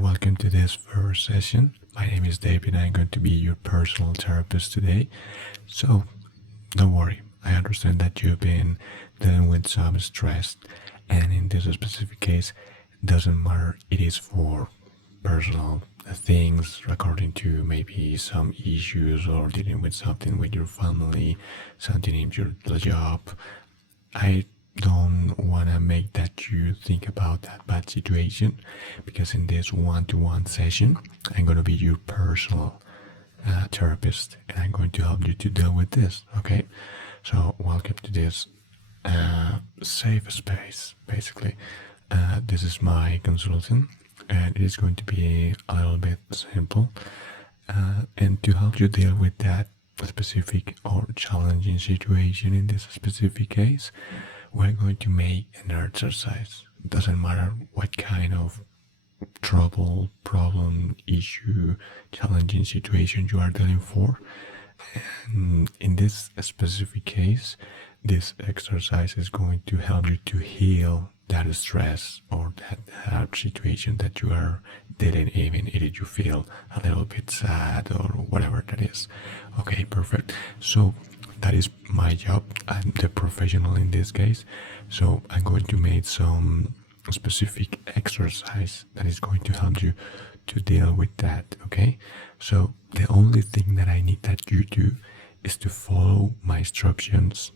and welcome to this first session. My name is David and I'm going to be your personal therapist today. So don't worry, I understand that you've been dealing with some stress, and in this specific case, it doesn't matter, it is for personal things according to maybe some issues or dealing with something with your family, something in your job. I don't want to make that you think about that bad situation, because in this one-to-one session I'm going to be your personal therapist and I'm going to help you to deal with this. Okay, so welcome to this safe space. Basically, this is my consultant and it is going to be a little bit simple, and to help you deal with that specific or challenging situation in this specific case, we're going to make an exercise. It doesn't matter what kind of trouble, problem, issue, challenging situation you are dealing for. And in this specific case, this exercise is going to help you to heal that stress or that hard situation that you are dealing, even if you feel a little bit sad or whatever that is. Okay, perfect. So that is my job. I'm the professional in this case. So I'm going to make some specific exercise that is going to help you to deal with that. Okay, so the only thing that I need that you do is to follow my instructions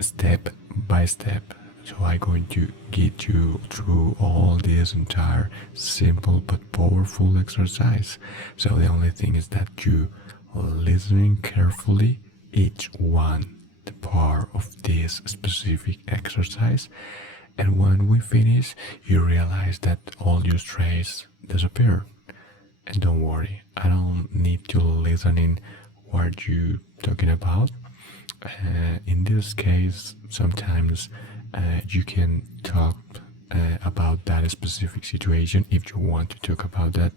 step by step. So I'm going to get you through all this entire simple but powerful exercise. So the only thing is that you listening carefully each one the part of this specific exercise, and when we finish you realize that all your stress disappeared. And don't worry, I don't need to listen in what you talking about. In this case, sometimes you can talk about that specific situation. If you want to talk about that,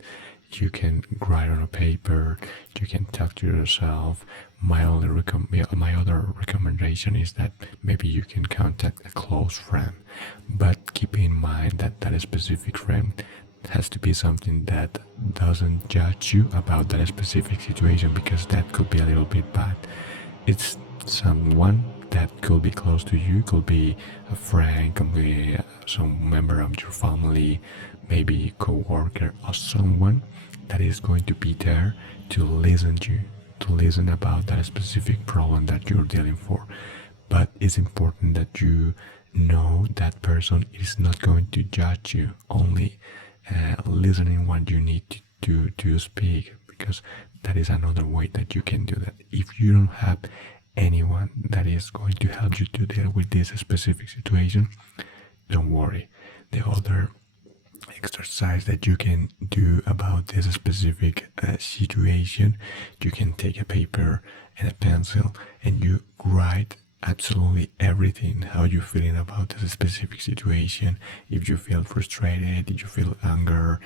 you can write on a paper, you can talk to yourself. My other recommendation is that maybe you can contact a close friend, but keep in mind that that specific friend has to be something that doesn't judge you about that specific situation, because that could be a little bit bad. It's someone that could be close to you, could be a friend, could be some member of your family, maybe a co-worker, or someone that is going to be there to listen to you, to listen about that specific problem that you're dealing for. But it's important that you know that person is not going to judge you, only listening what you need to speak, because that is another way that you can do that. If you don't have anyone that is going to help you to deal with this specific situation, don't worry. The other exercise that you can do about this specific situation, you can take a paper and a pencil and you write absolutely everything, how you're feeling about this specific situation. If you feel frustrated, if you feel anger,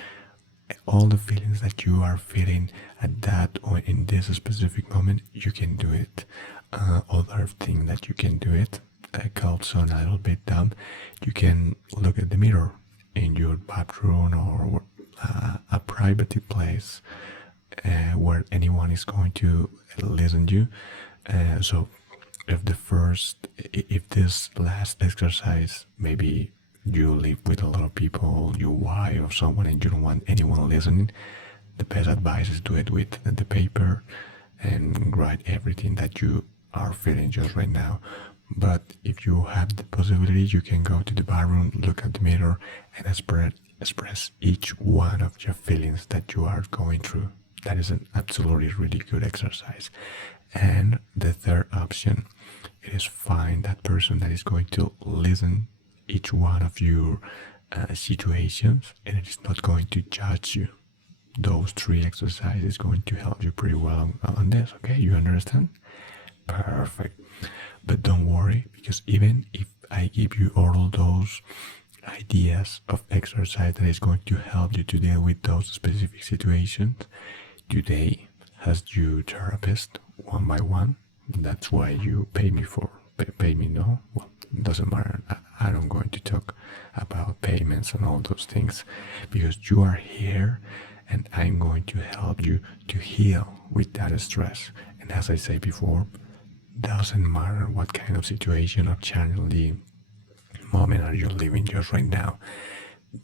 all the feelings that you are feeling at that or in this specific moment, you can do it. Other thing that you can do it, called sound a little bit dumb, you can look at the mirror in your bathroom or a private place where anyone is going to listen to you. So if this last exercise, maybe you live with a lot of people, your wife or someone, and you don't want anyone listening, the best advice is do it with the paper and write everything that you are feeling just right now. But if you have the possibility, you can go to the bathroom, look at the mirror, and express each one of your feelings that you are going through. That is an absolutely really good exercise. And the third option is find that person that is going to listen each one of your situations, and it is not going to judge you. Those three exercises going to help you pretty well on this. Okay, you understand? Perfect. But don't worry, because even if I give you all those ideas of exercise that is going to help you to deal with those specific situations, today as your therapist, one by one, that's why you pay me, no? Well, Doesn't matter. I don't going to talk about payments and all those things because you are here and I'm going to help you to heal with that stress. And as I said before, doesn't matter what kind of situation or challenging moment are you living just right now.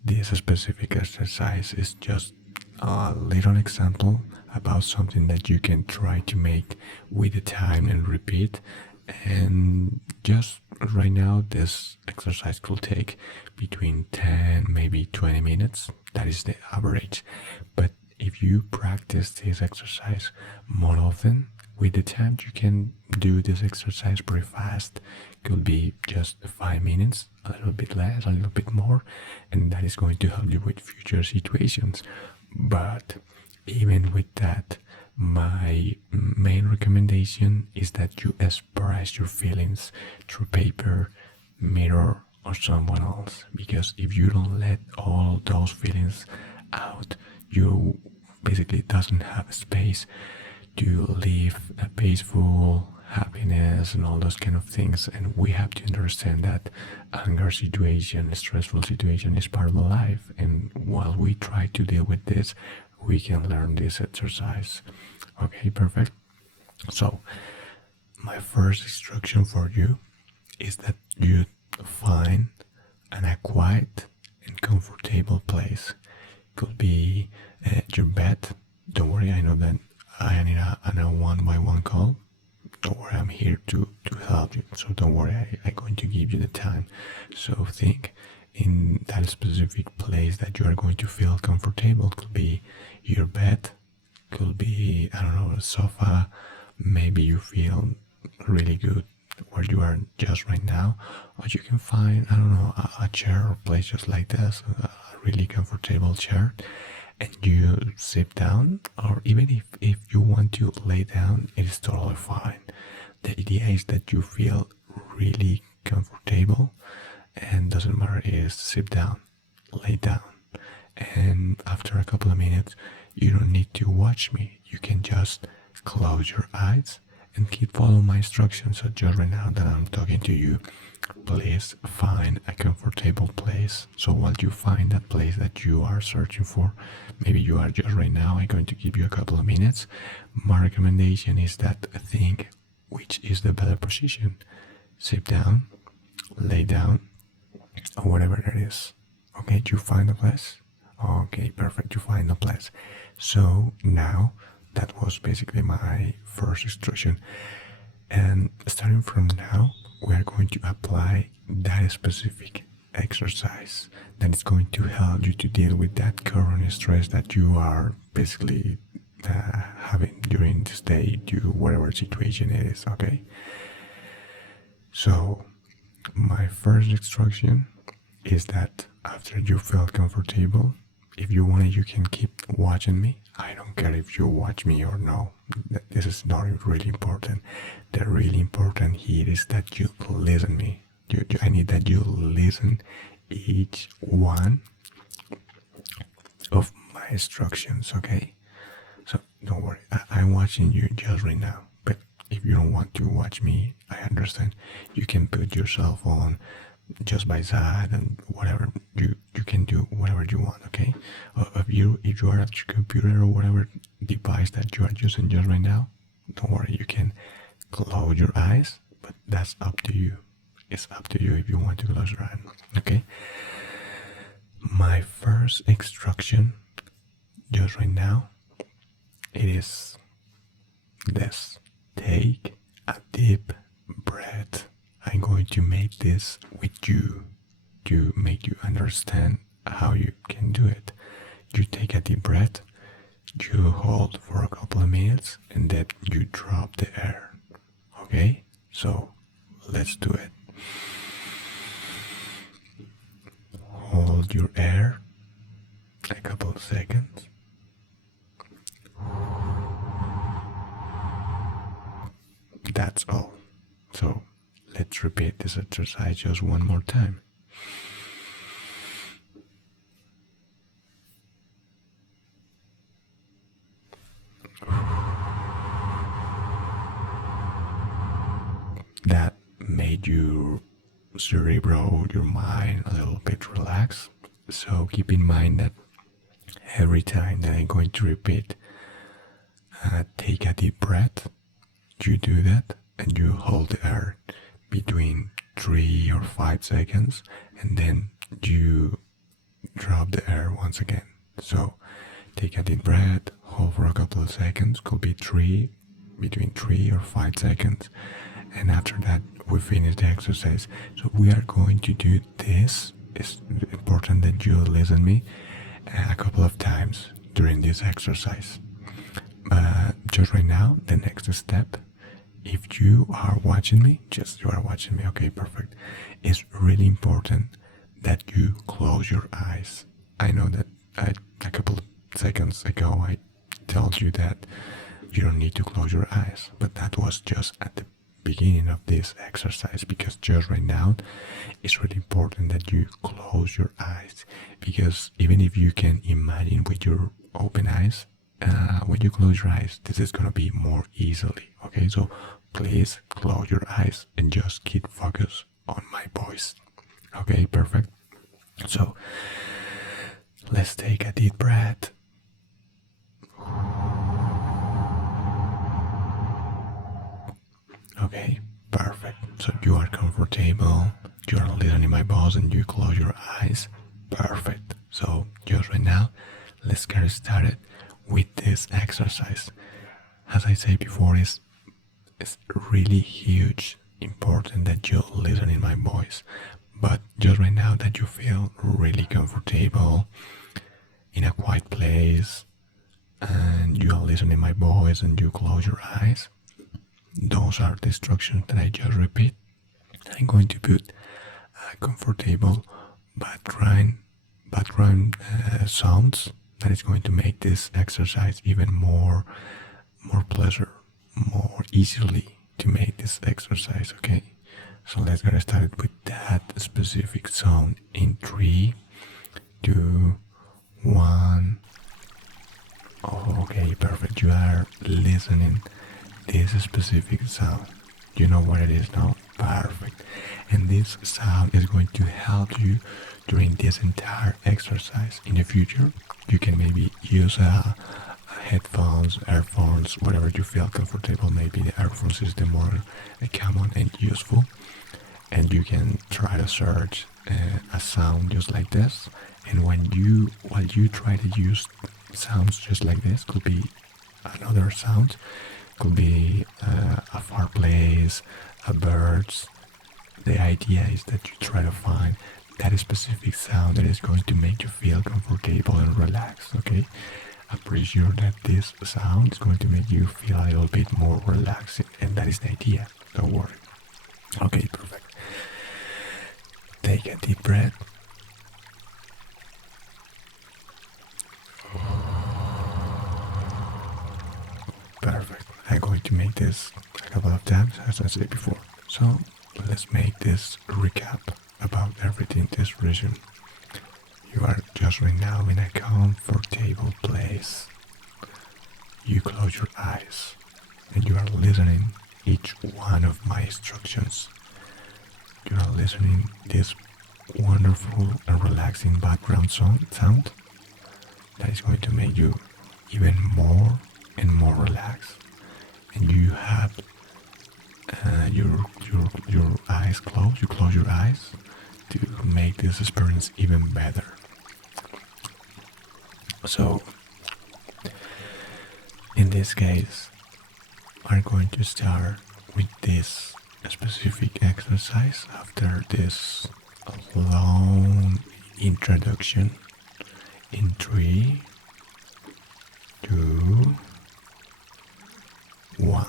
This specific exercise is just a little example about something that you can try to make with the time and repeat. And just right now, this exercise could take between 10, maybe 20 minutes. That is the average. But if you practice this exercise more often, with the time you can do this exercise pretty fast. Could be just 5 minutes, a little bit less, a little bit more, and that is going to help you with future situations. But even with that, my main recommendation is that you express your feelings through paper, mirror, or someone else. Because if you don't let all those feelings out, you basically doesn't have space to live a peaceful happiness and all those kind of things. And we have to understand that anger situation, stressful situation is part of life. And while we try to deal with this, we can learn this exercise. Okay, perfect. So my first instruction for you is that you find a quiet and comfortable place. Could be your bed. Don't worry, I know that I need a one-by-one call. Don't worry, I'm here to help you. So don't worry, I'm going to give you the time. So think in that specific place that you are going to feel comfortable. Could be your bed, could be, I don't know, a sofa. Maybe you feel really good where you are just right now. Or you can find, I don't know, a chair or place just like this, a really comfortable chair. And you sit down, or even if you want to lay down, it is totally fine. The idea is that you feel really comfortable, and doesn't matter, is sit down, lay down. And after a couple of minutes, you don't need to watch me. You can just close your eyes and keep following my instructions. So just right now that I'm talking to you, please find a comfortable place. So while you find that place that you are searching for, maybe you are just right now, I'm going to give you a couple of minutes. My recommendation is that think which is the better position. Sit down, lay down, or whatever it is. Okay, you find the place? Okay, perfect, you find the place. So now, that was basically my first instruction. And starting from now, we are going to apply that specific exercise that is going to help you to deal with that current stress that you are basically having during this day, due to whatever situation it is. Okay, so my first instruction is that after you feel comfortable, if you want it, you can keep watching me. I don't care if you watch me or no. This is not really important. The really important here is that you listen me. I need that you listen each one of my instructions, okay? So don't worry, I'm watching you just right now. But if you don't want to watch me, I understand. You can put yourself on just by side and whatever. You can do whatever you want, okay? If you are at your computer or whatever device that you are using just right now, don't worry, you can close your eyes, but that's up to you. It's up to you if you want to close your eyes, okay? My first instruction just right now, it is this. Take a deep breath. I'm going to make this with you to make you understand how you can do it. You take a deep breath, you hold for a couple of minutes, and then you drop the air. Okay? So let's do it. Hold your air a couple of seconds. That's all. So let's repeat this exercise just one more time. That made you cerebral, your mind a little bit relaxed. So keep in mind that every time that I'm going to repeat, take a deep breath, you do that and you hold the air between 3 or 5 seconds, and then you drop the air once again. So take a deep breath, hold for a couple of seconds, could be between 3 or 5 seconds, and after that we finish the exercise. So we are going to do this. It's important that you listen to me a couple of times during this exercise. Just right now, the next step, if you are watching me, okay, perfect. It's really important that you close your eyes. I know that a couple of seconds ago I told you that you don't need to close your eyes, but that was just at the beginning of this exercise, because just right now it's really important that you close your eyes, because even if you can imagine with your open eyes, when you close your eyes, this is gonna be more easily. Okay, so please close your eyes and just keep focus on my voice. Okay, perfect. So let's take a deep breath. Okay, perfect. So you are comfortable, you are listening to my voice, and you close your eyes. Perfect. So just right now, let's get started with this exercise. As I said before, it's really huge, important that you listen in my voice. But just right now that you feel really comfortable in a quiet place, and you are listening my voice and you close your eyes, those are the instructions that I just repeat. I'm going to put comfortable background sounds that is going to make this exercise even more pleasure, more easily to make this exercise. Okay, so let's get started with that specific sound in 3, 2, 1. Okay, perfect. You are listening this specific sound. You know what it is now? Perfect. And this sound is going to help you during this entire exercise. In the future, you can maybe use headphones, earphones, whatever you feel comfortable. Maybe the earphones is the more common and useful. And you can try to search a sound just like this. And while you try to use sounds just like this, could be another sound, could be a fireplace, a birds. The idea is that you try to find that specific sound that is going to make you feel comfortable and relaxed. Okay, I'm pretty sure that this sound is going to make you feel a little bit more relaxing, and that is the idea. Don't worry. Okay, perfect. Take a deep breath. Perfect. I'm going to make this a couple of times, as I said before. So let's make this recap about everything this region. You are just right now in a comfortable place. You close your eyes and you are listening each one of my instructions. You are listening this wonderful and relaxing background sound that is going to make you even more and more relaxed. And you have your eyes closed. You close your eyes to make this experience even better. So in this case, I'm going to start with this specific exercise after this long introduction in 3, 2, 1.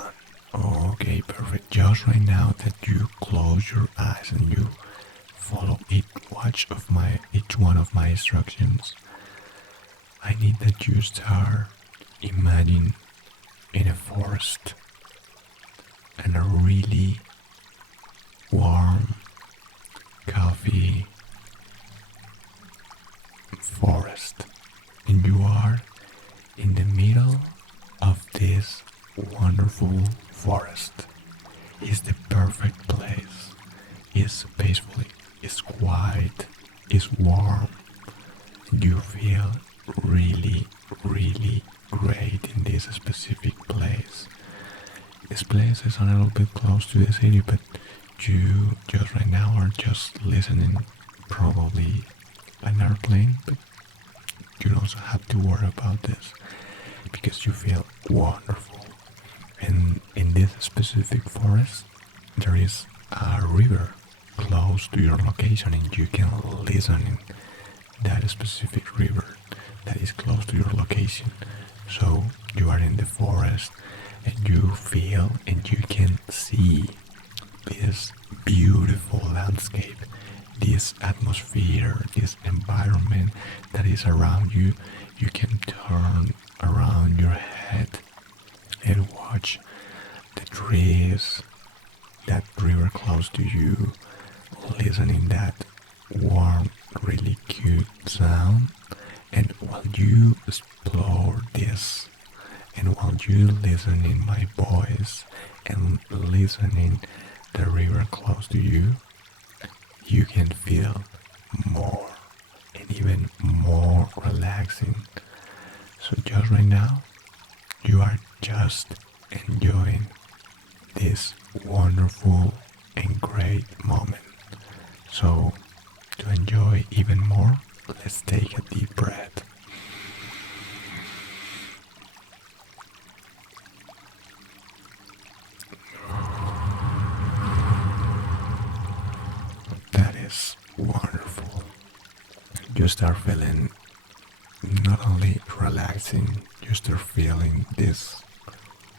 Okay, perfect. Just right now that you close your eyes and you follow each one of my instructions, I need that you start imagining in a forest, and a really warm, coffee forest, and you are in the middle of this wonderful forest. It's the perfect place. is peaceful, is quiet, is warm. You feel really, really great in this specific place. This place is a little bit close to the city, but you just right now are just listening probably an airplane, but you don't have to worry about this because you feel wonderful. And in this specific forest, there is a river close to your location, and you can listen in that specific river that is close to your location. So you are in the forest and you feel and you can see this beautiful landscape, this atmosphere, this environment that is around you. You can turn around your head and watch the trees, that river close to you, listening that warm, really cute sound. And while you explore this, and while you listening my voice and listening the river close to you, you can feel more and even more relaxing. So just right now, you are just enjoying this wonderful and great moment. So to enjoy even more, let's take a deep breath. That is wonderful. You start feeling not only relaxing, you start feeling this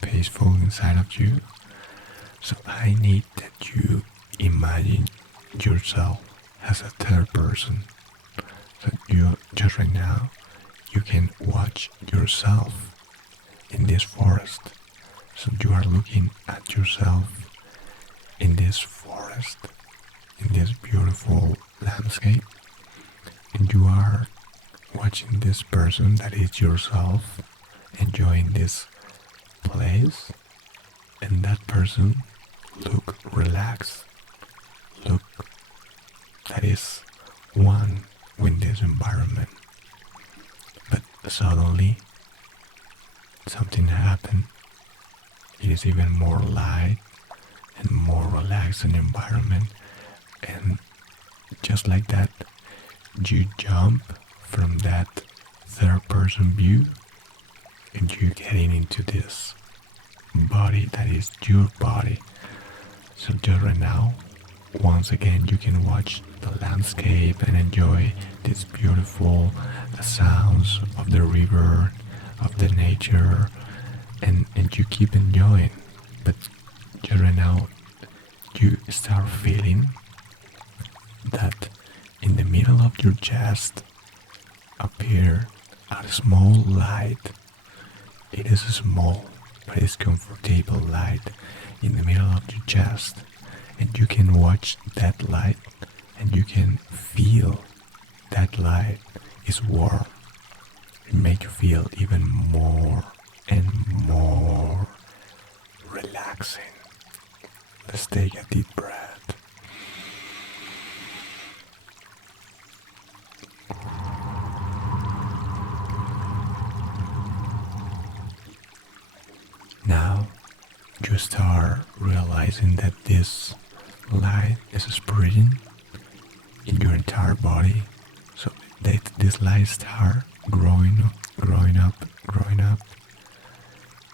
peaceful inside of you. So I need that you imagine yourself as a third person. So you just right now, you can watch yourself in this forest. So you are looking at yourself in this forest, in this beautiful landscape, and you are watching this person that is yourself enjoying this place, and that person look relaxed, look that is one with this environment. But suddenly something happened. It is even more light and more relaxing environment, and just like that you jump from that third person view and you getting into this body that is your body. So just right now, once again, you can watch the landscape and enjoy this beautiful sounds of the river, of the nature, and you keep enjoying. But just right now, you start feeling that in the middle of your chest appear a small light. It is small, but it's comfortable light in the middle of your chest, and you can watch that light and you can feel that light is warm. It makes you feel even more and more relaxing. Let's take a deep breath. Now you start realizing that this light is spreading in your entire body. So this light start growing up, growing up, growing up.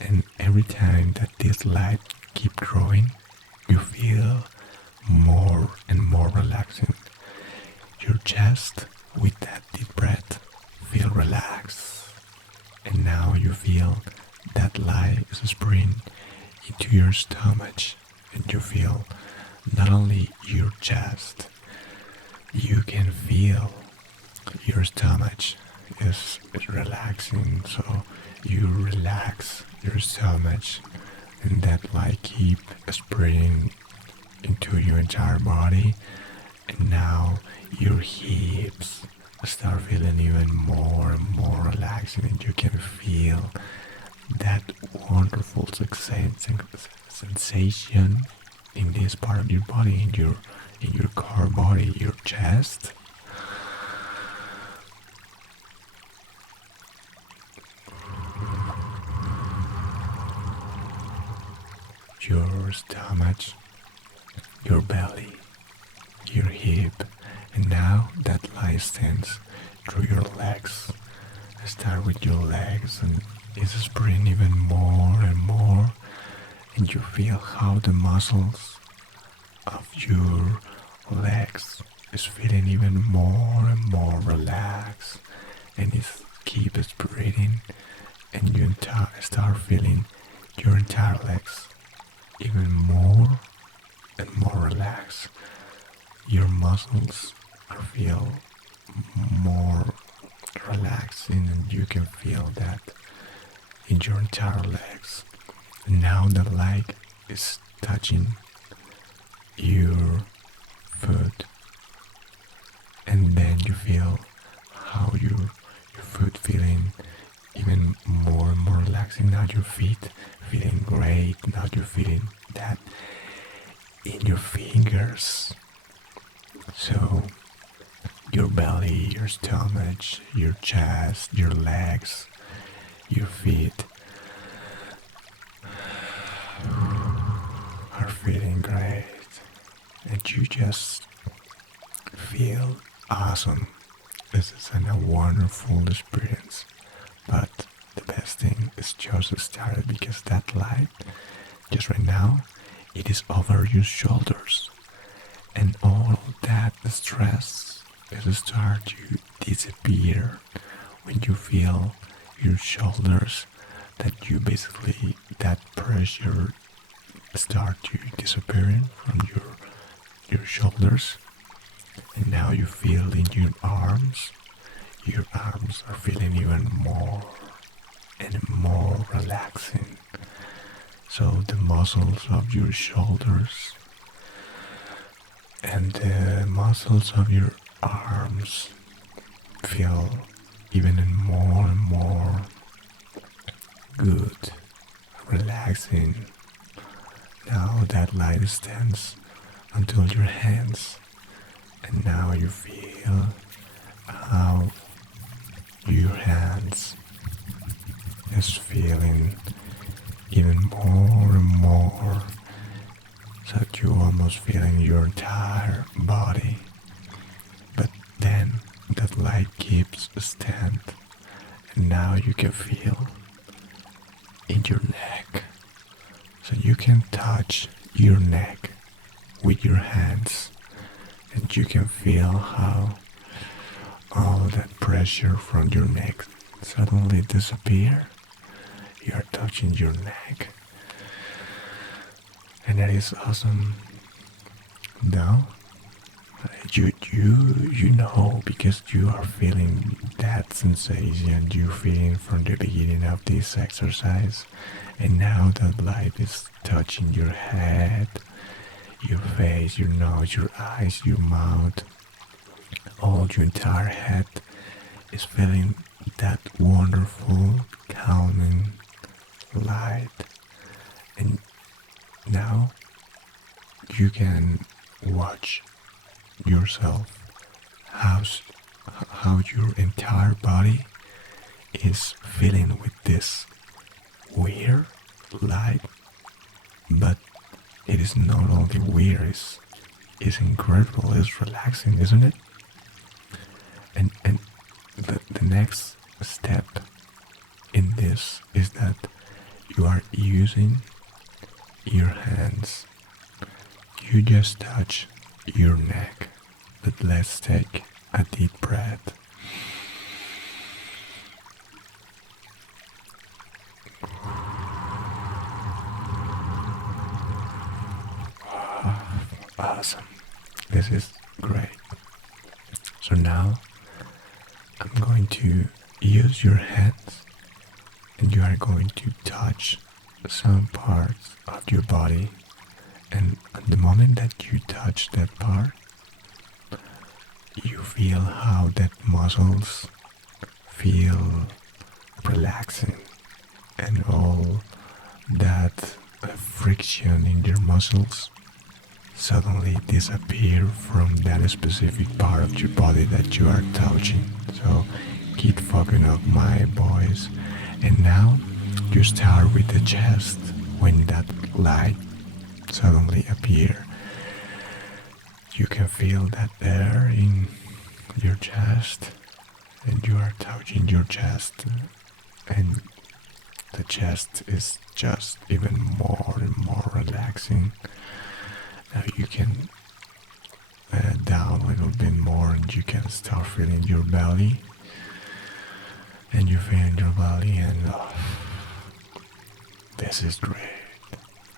And every time that this light keep growing, you feel more and more relaxing. Your chest, with that deep breath, feel relaxed. And now you feel that light is spreading into your stomach, and you feel not only your chest, you can feel your stomach is relaxing. So you relax your stomach, and that light keep spreading into your entire body. And now your hips start feeling even more and more relaxing, and you can feel that wonderful sensation in this part of your body, in your in your core body, your chest. Your stomach, your belly, your hip, and now that light extends through your legs. Start with your legs and it's spreading even more and more, and you feel how the muscles of your legs is feeling even more and more relaxed, and it keeps breathing, and you start feeling your entire legs even more and more relaxed. Your muscles are feel more relaxing, and you can feel that in your entire legs. Now the light is touching your foot, and then you feel how your foot feeling even more and more relaxing. Now your feet feeling great. Now you're feeling that in your fingers. So your belly, your stomach, your chest, your legs, your feet are feeling great, and you just feel awesome. This is a wonderful experience, but the best thing is just started, because that light, just right now, it is over your shoulders, and all that stress is start to disappear when you feel your shoulders, that you basically, that pressure start to disappearing from your shoulders, and now you feel in your arms are feeling even more and more relaxing. So the muscles of your shoulders and the muscles of your arms feel even more and more good, relaxing. Now that light extends until your hands, and now you feel how your hands is feeling even more and more, so that you almost feeling your entire body. But then that light keeps stand, and now you can feel in your neck, so you can touch your neck with your hands, and you can feel how all that pressure from your neck suddenly disappear. You are touching your neck, and that is awesome. Now you know, because you are feeling that sensation you feeling from the beginning of this exercise, and now that light is touching your head, your face, your nose, your eyes, your mouth, all your entire head is feeling that wonderful calming light. And now you can watch yourself how your entire body is feeling with this weird light, but it is not only weird, it's incredible, it's relaxing, isn't it? And the next step in this is that you are using your hands. You just touch your neck, but let's take a deep breath. Awesome. This is great. So now I'm going to use your hands, and you are going to touch some parts of your body, and at the moment that you touch that part, you feel how that muscles feel relaxing, and all that friction in your muscles suddenly disappear from that specific part of your body that you are touching. So keep fucking up, my boys. And now you start with the chest. When that light suddenly appear, you can feel that air in your chest, and you are touching your chest, and the chest is just even more and more relaxing. Now you can down a little bit more, and you can start feeling your belly, and you feel your belly, and this is great.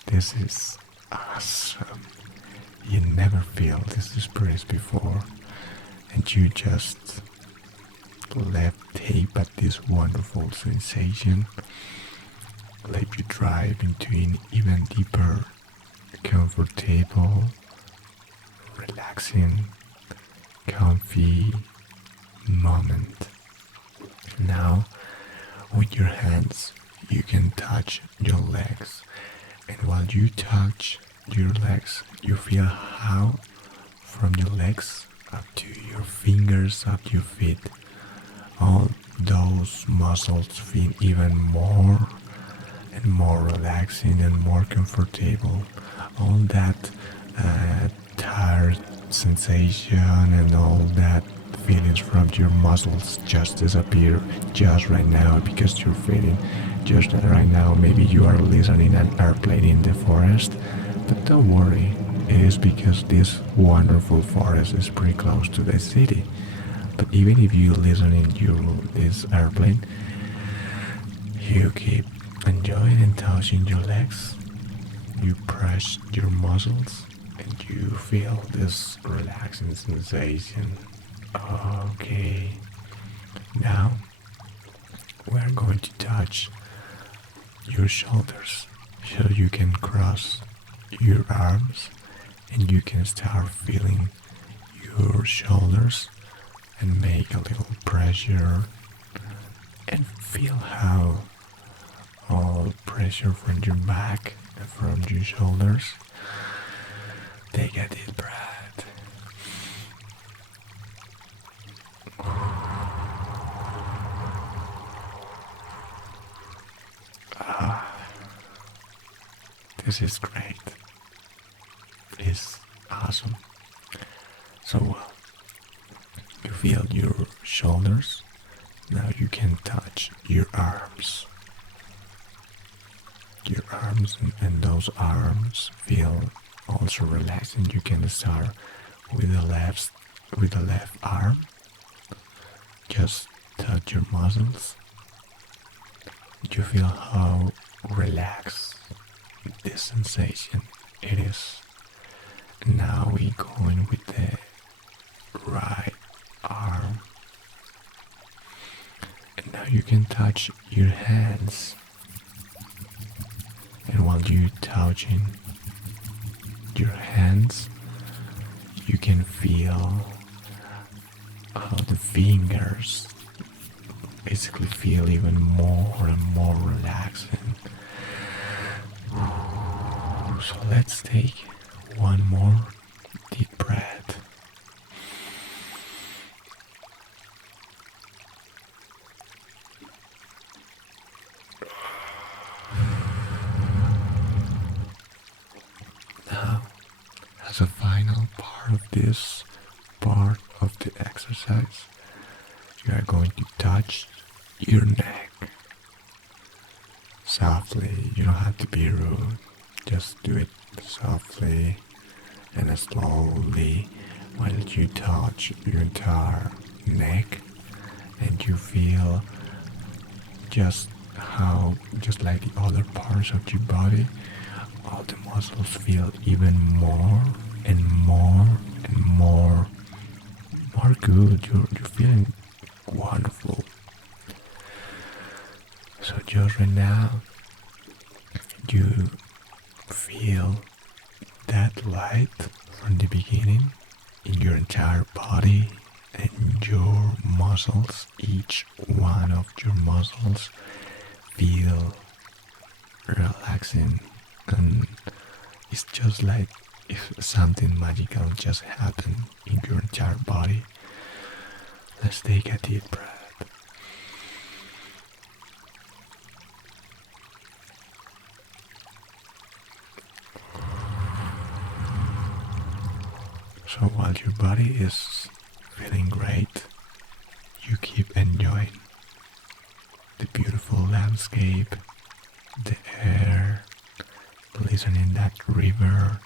This is awesome. You never feel this experience before, and you just left tape at this wonderful sensation. Let you drive into an even deeper, comfortable, relaxing, comfy moment. Now, with your hands, you can touch your legs, and while you touch your legs, you feel how from your legs up to your fingers, up to your feet, all those muscles feel even more and more relaxing and more comfortable. All that tired sensation and all that feelings from your muscles just disappear just right now, because you're feeling just right now. Maybe you are listening an airplane in the forest, but don't worry, it is because this wonderful forest is pretty close to the city. But even if you listen in this airplane, you keep enjoying and touching your legs. You press your muscles and you feel this relaxing sensation. Okay, now we're going to touch your shoulders, so you can cross your arms and you can start feeling your shoulders and make a little pressure and feel how all pressure from your back and from your shoulders. Take a deep breath. This is great. It's awesome. So you feel your shoulders. Now you can touch your arms. Your arms, and those arms feel also relaxing. You can start with the left arm. Just touch your muscles. You feel how relaxed this sensation it is. Now we going with the right arm, and now you can touch your hands. And while you touching your hands, you can feel how the fingers basically feel even more and more relaxing. So let's take one more deep breath. Now, as a final part of this part of the exercise, you are going to touch your neck. Softly, you don't have to be rude. Just do it softly and slowly while you touch your entire neck, and you feel just like the other parts of your body, all the muscles feel even more and more and more good. You're feeling wonderful. So just right now, you feel that light from the beginning in your entire body, and your muscles, each one of your muscles feel relaxing, and it's just like if something magical just happened in your entire body. Let's take a deep breath. So while your body is feeling great, you keep enjoying the beautiful landscape, the air, listening that river,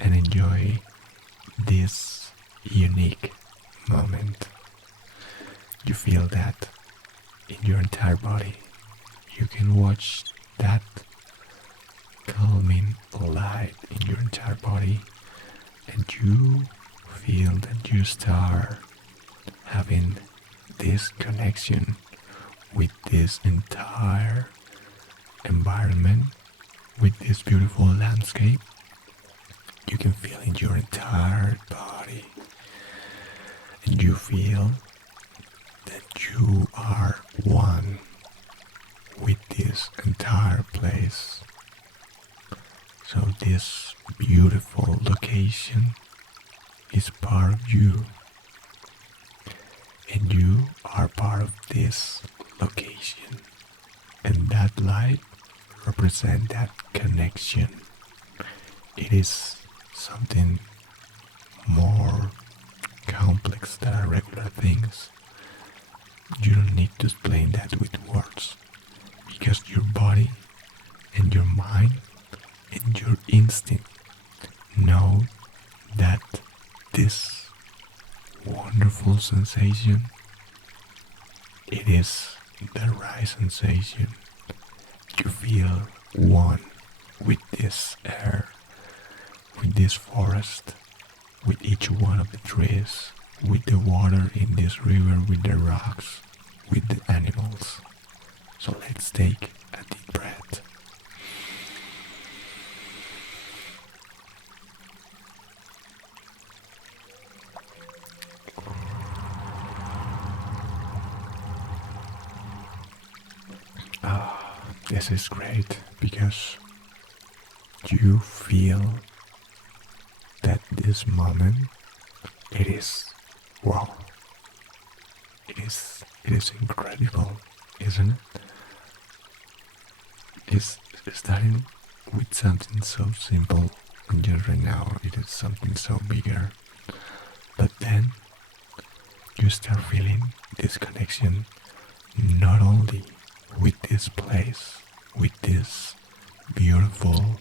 and enjoy this unique moment. You feel that in your entire body. You can watch that calming light in your entire body, and you feel that you start having this connection with this entire environment, with this beautiful landscape. You can feel in your entire body, and you feel that you are one with this entire place. So this beautiful location is part of you, and you are part of this location, and that light represents that connection. It is something more complex than regular things. You don't need to explain that with words, because your body and your mind and your instinct know that this wonderful sensation, it is the right sensation. You feel one with this air, with this forest, with each one of the trees, with the water in this river, with the rocks, with the animals. So let's take a deep breath. This is great because you feel that this moment, it is, wow, it is incredible, isn't it? It's starting with something so simple, and just right now it is something so bigger, but then you start feeling this connection not only with this place, with this beautiful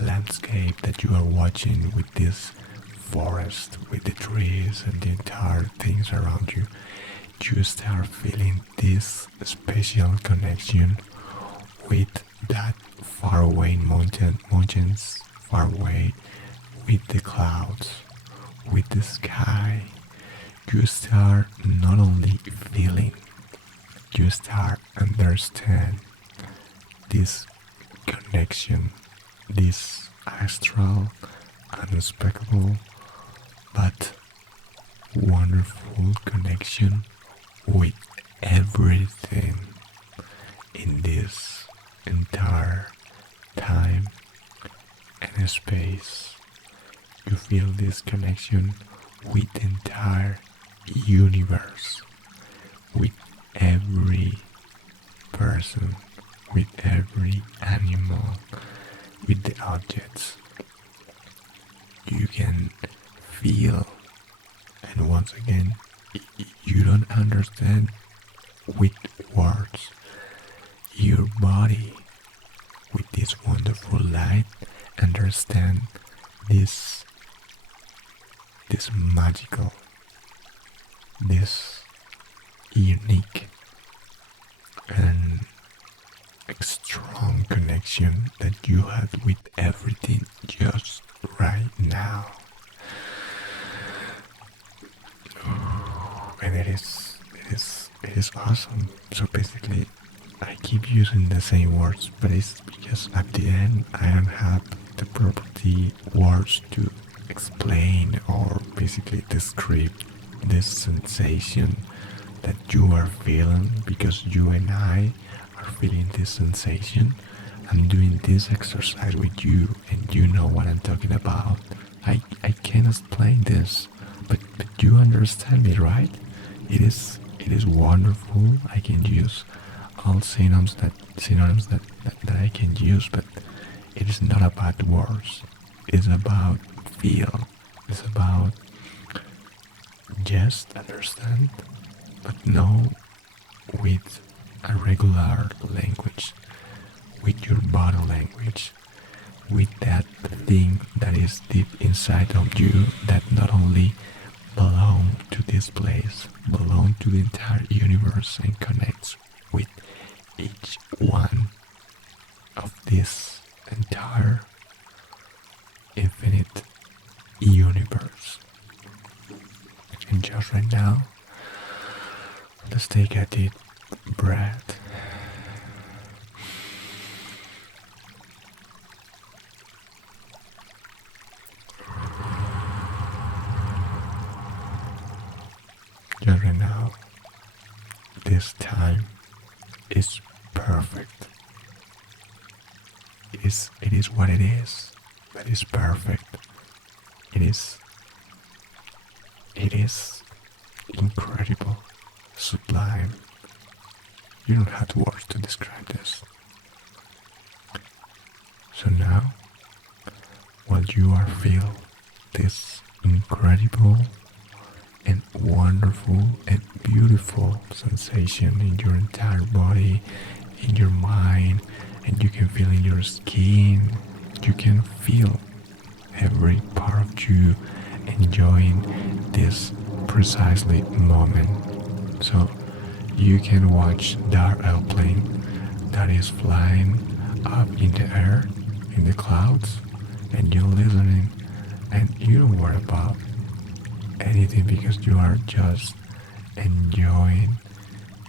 landscape that you are watching, with this forest, with the trees and the entire things around you. You start feeling this special connection with that faraway mountains, far away, with the clouds, with the sky. You start not only feeling, you start understand this connection, this astral, unspeakable, but wonderful connection with everything in this entire time and space. You feel this connection with the entire universe, with every person, with every animal, with the objects. You can feel, and once again, you don't understand with words. Your body, with this wonderful light, understand this magical, this unique and strong connection that you have with everything just right now. And it is awesome. So basically, I keep using the same words, but it's because at the end I don't have the property words to explain or basically describe this sensation that you are feeling, because you and I are feeling this sensation I'm doing this exercise with you and you know what I'm talking about. I can't explain this, but you understand me, right? It is wonderful. I can use all synonyms that I can use, but it is not about words. It's about feel. It's about just understand, but know with a regular language, with your body language, with that thing that is deep inside of you that not only belong to this place, belong to the entire universe and connects with each one of this entire infinite universe. And just right now, let's take a deep breath. Just right now, this time is perfect. It is what it is. That is perfect. It is incredible, sublime. You don't have words to describe this. So now, while you are feel this incredible and wonderful and beautiful sensation in your entire body, in your mind, and you can feel in your skin, you can feel every part of you enjoying this precisely moment. So you can watch that airplane that is flying up in the air, in the clouds, and you're listening, and you don't worry about anything because you are just enjoying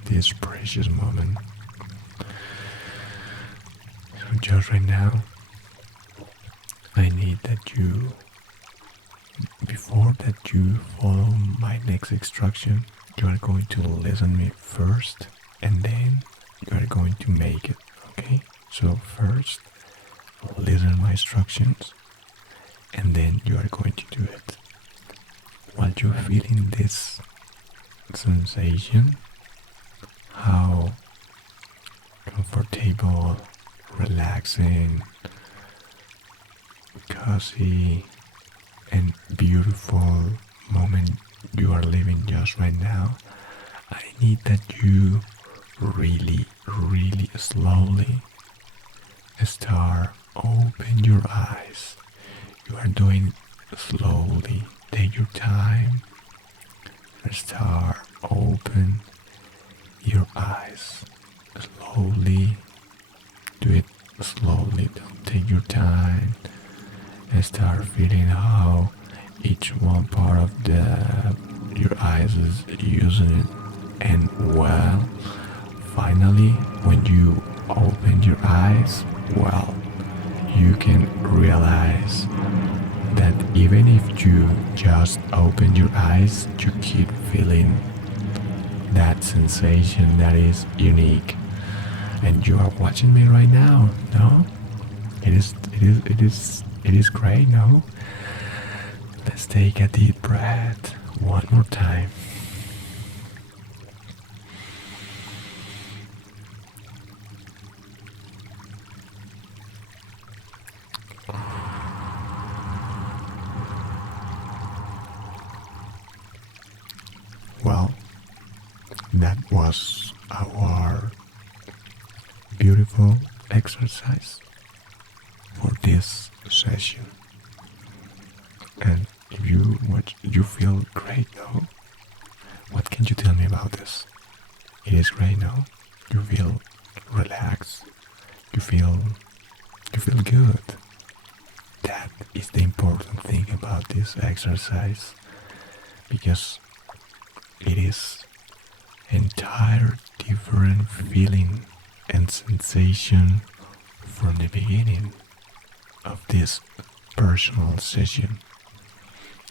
this precious moment. So just right now, I need that you, before that you follow my next instruction, you are going to listen me first and then you are going to make it, okay? So first, listen my instructions and then you are going to do it. While you're feeling this sensation, how comfortable, relaxing, cozy, and beautiful moment you are living just right now, I need that you really, really slowly start open your eyes. You are doing slowly. Take your time. Start open your eyes slowly. Do it slowly. Don't take your time. And start feeling how each one part of your eyes is using it. And well, finally, when you open your eyes, well, you can realize that even if you just open your eyes, you keep feeling that sensation that is unique. And you are watching me right now, no? It is great, no? Let's take a deep breath one more time. Well, that was our beautiful exercise for this session. And if you watch, you feel great, no? What can you tell me about this? It is great, no? You feel relaxed. You feel good. That is the important thing about this exercise, because it is entire different feeling and sensation from the beginning of this personal session.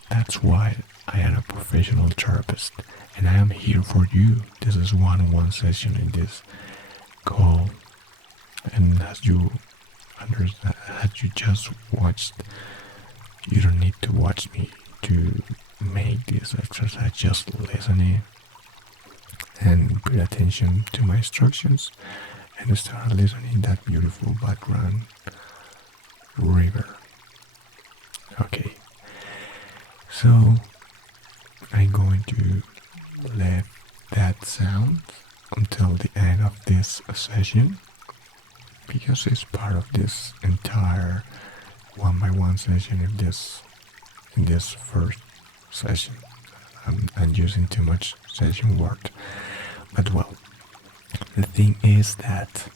That's why I am a professional therapist and I am here for you. This is one-on-one session in this call, and as you understand, had you just watched, you don't need to watch me to make this exercise. Just listening and pay attention to my instructions and start listening that beautiful background river. Okay, so I'm going to let that sound until the end of this session, because it's part of this entire one by one session in this first session. I'm using too much session word, but well, the thing is that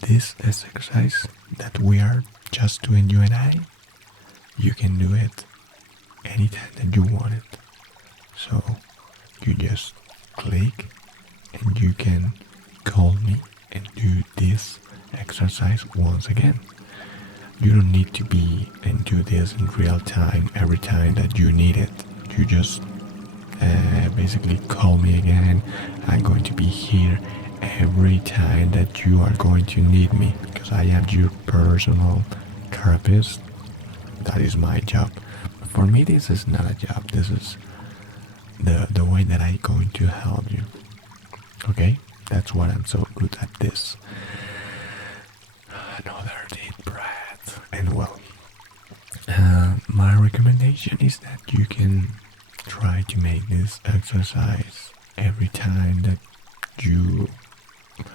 this exercise that we are just doing, you and I, you can do it anytime that you want it. So you just click and you can call me and do this exercise once again. You don't need to be and do this in real time every time that you need it. You just basically call me again. I'm going to be here every time that you are going to need me, because I am your personal therapist. That is my job. For me, this is not a job. This is the way that I'm going to help you. Okay? That's why I'm so good at this. Another deep breath. And well, my recommendation is that you can try to make this exercise every time that you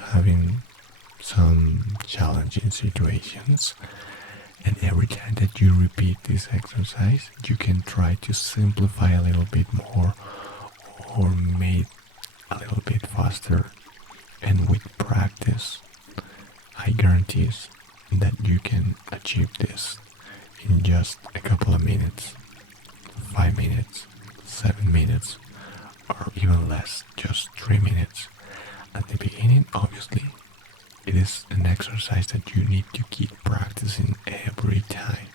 having some challenging situations, and every time that you repeat this exercise you can try to simplify a little bit more or make a little bit faster. And with practice, I guarantee that you can achieve this in just a couple of minutes, 5 minutes, 7 minutes, or even less, just 3 minutes. At the beginning, obviously, it is an exercise that you need to keep practicing every time.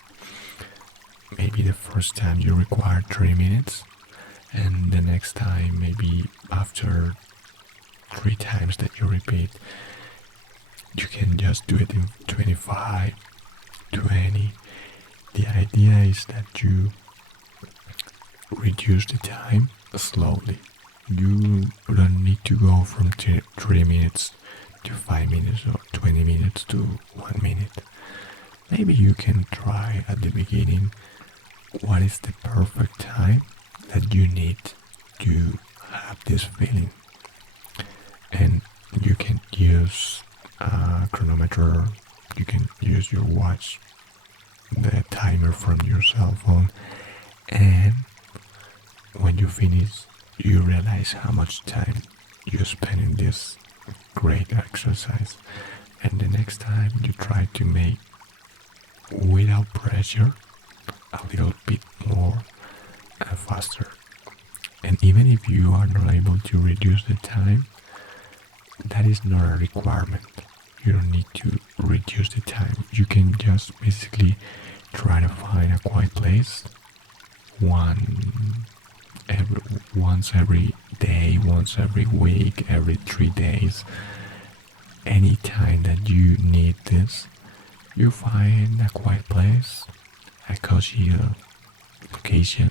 Maybe the first time you require 3 minutes, and the next time, maybe after 3 times that you repeat, you can just do it in 25, 20. The idea is that you reduce the time slowly. You don't need to go from 3 minutes to 5 minutes or 20 minutes to 1 minute. Maybe you can try at the beginning what is the perfect time that you need to have this feeling. And you can use a chronometer, you can use your watch, the timer from your cell phone, and when you finish, you realize how much time you spend in this great exercise. And the next time you try to make without pressure a little bit more faster. And even if you are not able to reduce the time, that is not a requirement. You don't need to reduce the time. You can just basically try to find a quiet place once every day, once every week, every 3 days. Any time that you need this, you find a quiet place, a cozy location,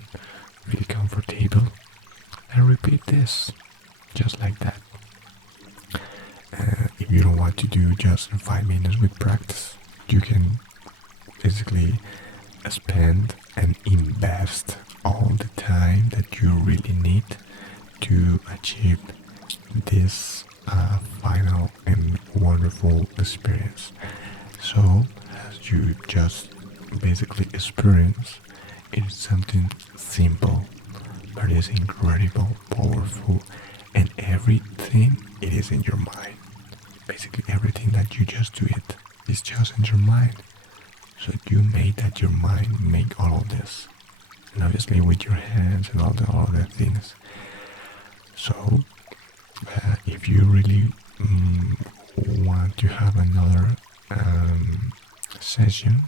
feel comfortable, and repeat this just like that. If you don't want to do just 5 minutes with practice, you can basically spend and invest all the time that you really need to achieve this final and wonderful experience. So, as you just basically experience, it is something simple, but it is incredible, powerful, and everything it is in your mind. Basically everything that you just do it is just in your mind. So you made that your mind make all of this. And obviously with your hands and all the other things. So if you really want to have another session,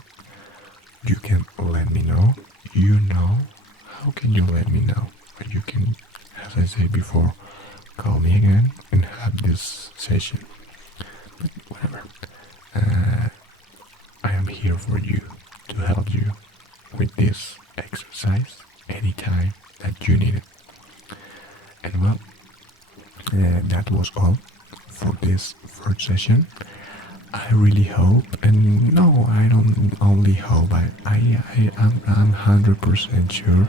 you can let me know. You know, how can you let me know? You can, as I said before, call me again and have this session. But whatever. I here for you to help you with this exercise anytime that you need it. And well, that was all for this first session. I really hope, and no, I don't only hope, I'm 100% sure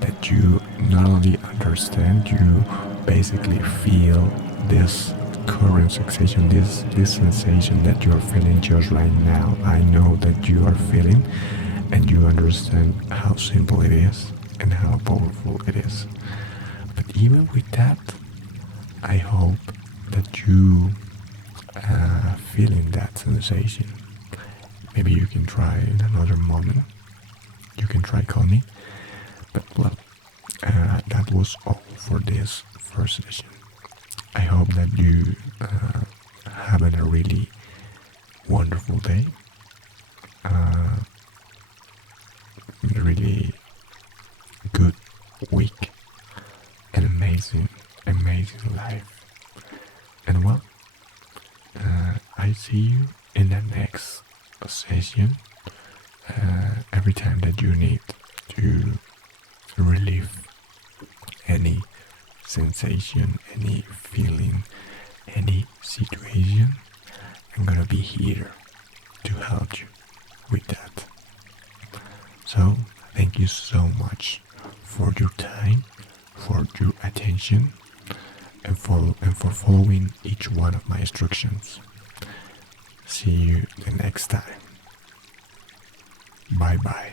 that you not only understand, you basically feel this current sensation, this sensation that you're feeling just right now. I know that you are feeling, and you understand how simple it is and how powerful it is. But even with that, I hope that you feeling that sensation. Maybe you can try in another moment. You can try call me. But well, that was all for this first session. I hope that you having a really wonderful day. Really good week. An amazing, amazing life. And well, I see you in the next session. Every time that you need to relieve any sensation, any feeling, any situation, I'm gonna be here to help you with that. So, thank you so much for your time, for your attention, and for following each one of my instructions. See you the next time. Bye bye.